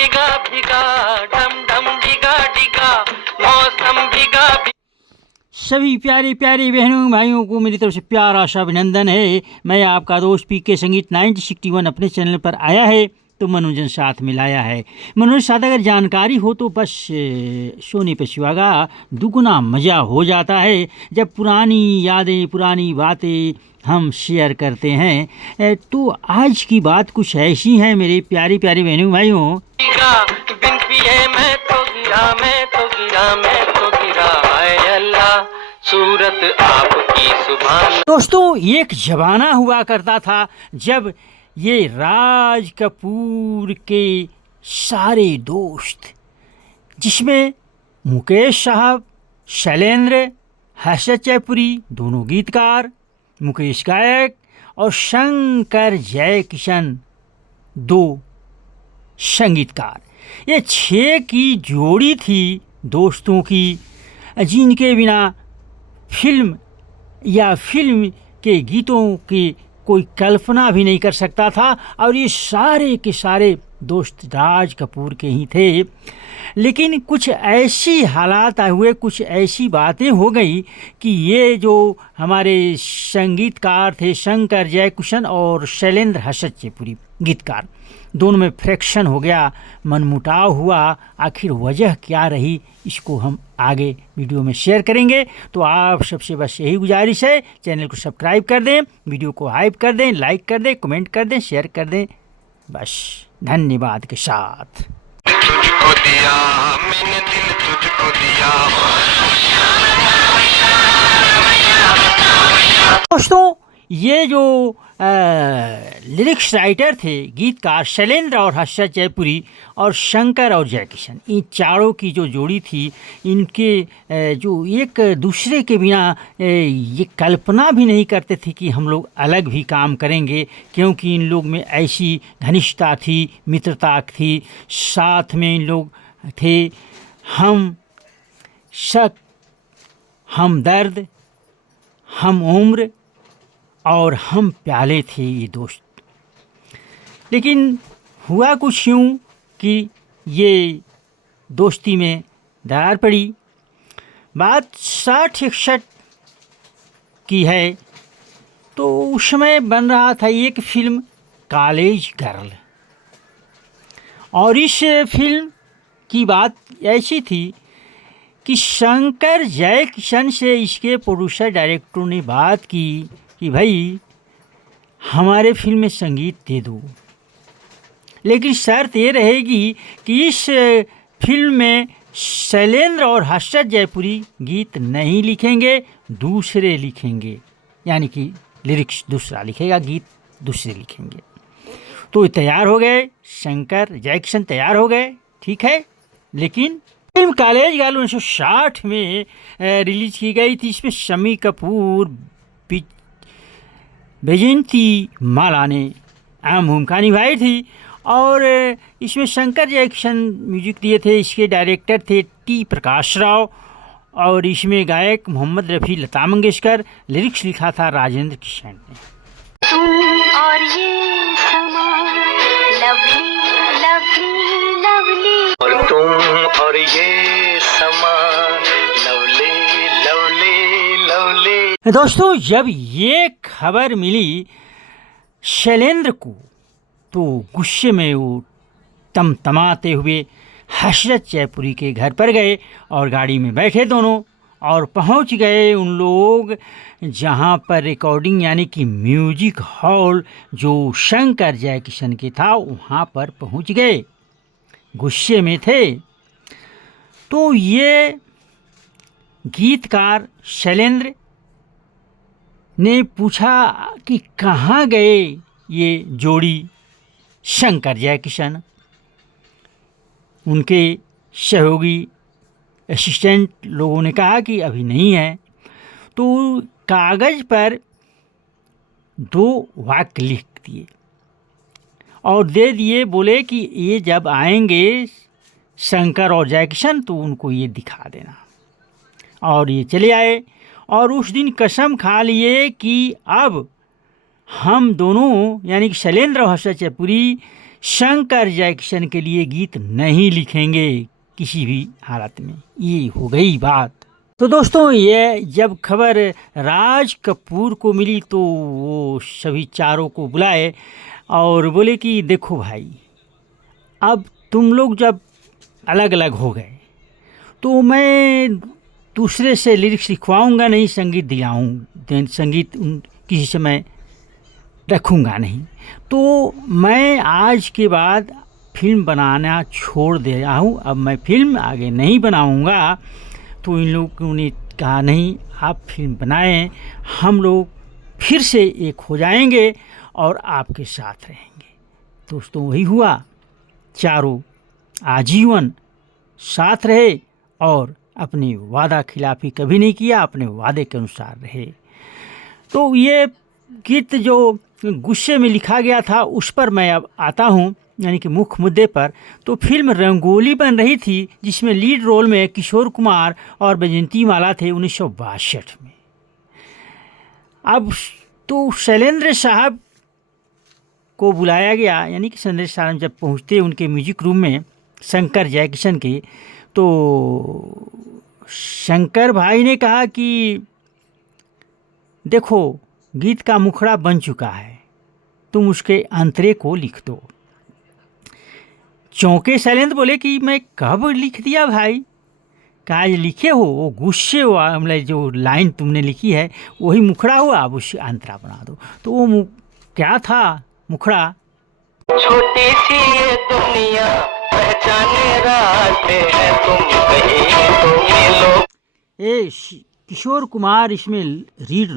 भीगा भीगा डम डम डिगा डिगा मौसम भीगा। सभी प्यारे प्यारे बहनों भाइयों को मेरी तरफ से प्यार आशा अभिनंदन है। मैं आपका दोस्त पीके संगीत 1961 अपने चैनल पर आया है तो मनोरंजन साथ में लाया है। मनोरंजन साथ अगर जानकारी हो तो बस सोने पे सुहागा दुगुना मज़ा हो जाता है जब पुरानी यादें पुरानी बातें हम शेयर करते हैं। तो आज की बात कुछ ऐसी है मेरे प्यारी प्यारी बहनों भाइयों। बिन पिए मैं तो गिरा मैं तो गिरा मैं तो गिरा हाय अल्लाह सूरत आपकी सुभान। दोस्तों एक जमाना हुआ करता था जब ये राज कपूर के सारे दोस्त जिसमें मुकेश साहब, शैलेंद्र, हर्षद जयपुरी दोनों गीतकार, मुकेश गायक और शंकर जयकिशन दो संगीतकार, ये 6 की जोड़ी थी दोस्तों की जिनके बिना फिल्म या फिल्म के गीतों की कोई कल्पना भी नहीं कर सकता था। और ये सारे के सारे दोस्त राज कपूर के ही थे। लेकिन कुछ ऐसी हालात हुए, कुछ ऐसी बातें हो गई कि ये जो हमारे संगीतकार थे शंकर जयकिशन और शैलेंद्र हर्षद जयपुरी गीतकार, दोनों में फ्रैक्शन हो गया, मनमुटाव हुआ। आखिर वजह क्या रही इसको हम आगे वीडियो में शेयर करेंगे। तो आप सबसे बस यही गुजारिश है, चैनल को सब्सक्राइब कर दें, वीडियो को हाइप कर दें, लाइक कर दें, कमेंट कर दें, शेयर कर दें। बस धन्यवाद के साथ। तुझको दिया मैंने दिल तुझको दिया। दोस्तों ये जो लिरिक्स राइटर थे गीतकार शैलेंद्र और हर्षद जयपुरी और शंकर और जयकिशन, इन चारों की जो जोड़ी थी, इनके जो एक दूसरे के बिना ये कल्पना भी नहीं करते थे कि हम लोग अलग भी काम करेंगे, क्योंकि इन लोग में ऐसी घनिष्ठता थी, मित्रता थी, साथ में इन लोग थे हम शक, हम दर्द, हम उम्र और हम प्याले थे ये दोस्त। लेकिन हुआ कुछ यूँ कि ये दोस्ती में दरार पड़ी। बात 60-61 की है। तो उस समय बन रहा था एक फिल्म कॉलेज गर्ल, और इस फिल्म की बात ऐसी थी कि शंकर जयकिशन से इसके प्रोड्यूसर डायरेक्टरों ने बात की कि भाई हमारे फिल्म में संगीत दे दो, लेकिन शर्त ये रहेगी कि इस फिल्म में शैलेंद्र और हर्षद जयपुरी गीत नहीं लिखेंगे, दूसरे लिखेंगे, यानी कि लिरिक्स दूसरा लिखेगा, गीत दूसरे लिखेंगे। तो तैयार हो गए, शंकर जयकिशन तैयार हो गए, ठीक है। लेकिन फिल्म कॉलेज गर्ल 1960 में रिलीज की गई थी। इसमें शम्मी कपूर, बैजयंती माला ने अहम भूमिका निभाई थी, और इसमें शंकर जयकिशन म्यूजिक दिए थे। इसके डायरेक्टर थे टी प्रकाश राव, और इसमें गायक मोहम्मद रफ़ी, लता मंगेशकर, लिरिक्स लिखा था राजेंद्र किशन ने। तुम और ये समा लवली लवली लवली, और तुम और ये समा लवली लवली लवली। दोस्तों जब ये खबर मिली शैलेंद्र को, तो गुस्से में वो तमतमाते हुए हर्षद जयपुरी के घर पर गए और गाड़ी में बैठे दोनों, और पहुंच गए उन लोग जहां पर रिकॉर्डिंग यानी कि म्यूजिक हॉल जो शंकर जयकिशन के था, वहां पर पहुंच गए। गुस्से में थे। तो ये गीतकार शैलेंद्र ने पूछा कि कहाँ गए ये जोड़ी शंकर जयकिशन। उनके सहयोगी असिस्टेंट लोगों ने कहा कि अभी नहीं है। तो कागज़ पर 2 वाक्य लिख दिए और दे दिए, बोले कि ये जब आएंगे शंकर और जयकिशन तो उनको ये दिखा देना। और ये चले आए, और उस दिन कसम खा लिए कि अब हम दोनों यानी कि शैलेंद्र और हर्षद जयपुरी शंकर जयकिशन के लिए गीत नहीं लिखेंगे किसी भी हालत में। ये हो गई बात। तो दोस्तों, ये जब खबर राज कपूर को मिली तो वो सभी चारों को बुलाए और बोले कि देखो भाई, अब तुम लोग जब अलग अलग हो गए तो मैं दूसरे से लिरिक्स लिखवाऊंगा नहीं, संगीत दिलाऊं, संगीत किसी से मैं रखूंगा नहीं। तो मैं आज के बाद फिल्म बनाना छोड़ दे रहा हूँ, अब मैं फिल्म आगे नहीं बनाऊंगा। तो इन लोगों ने कहा नहीं, आप फिल्म बनाएं, हम लोग फिर से एक हो जाएंगे और आपके साथ रहेंगे। दोस्तों, वही हुआ, चारों आजीवन साथ रहे और अपने वादा खिलाफी कभी नहीं किया, अपने वादे के अनुसार रहे। तो ये गीत जो गुस्से में लिखा गया था उस पर मैं अब आता हूँ, यानी कि मुख्य मुद्दे पर। तो फिल्म रंगोली बन रही थी जिसमें लीड रोल में किशोर कुमार और बैजयंती माला थे 1962 में। अब तो शैलेंद्र साहब को बुलाया गया, यानी कि शैलेंद्र साहब जब पहुँचते उनके म्यूजिक रूम में शंकर जयकिशन के, तो शंकर भाई ने कहा कि देखो, गीत का मुखड़ा बन चुका है, तुम उसके अंतरे को लिख दो। चौंके शैलेंद्र बोले कि मैं कब लिख दिया भाई? कहा ये लिखे हो, वो गुस्से हुआ, मतलब जो लाइन तुमने लिखी है वही मुखड़ा हुआ, अब उससे अंतरा बना दो। तो वो क्या था मुखड़ा? छोटी सी ये दुनिया पहचाने रास्ते हैं, तुम कहीं तो मिलो। किशोर कुमार इसमें रीड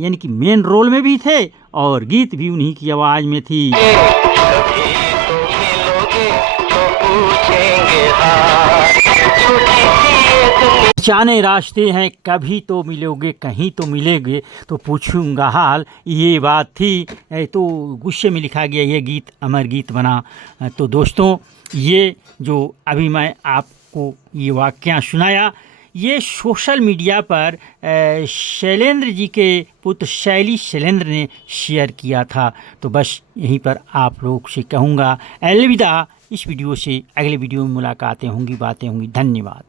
यानी कि मेन रोल में भी थे और गीत भी उन्हीं की आवाज़ में थी। कभी तो मिलोगे तो पूछेंगे हाल, छोटी सी ये दुनिया जाने रास्ते हैं, कभी तो मिलोगे, कहीं तो मिलेंगे तो पूछूंगा हाल, ये बात थी। तो गुस्से में लिखा गया ये गीत अमर गीत बना। तो दोस्तों, ये जो अभी मैं आपको ये वाक़या सुनाया, ये सोशल मीडिया पर शैलेंद्र जी के पुत्र शैली शैलेंद्र ने शेयर किया था। तो बस यहीं पर आप लोग से कहूँगा अलविदा। इस वीडियो से अगले वीडियो में मुलाकातें होंगी, बातें होंगी। धन्यवाद।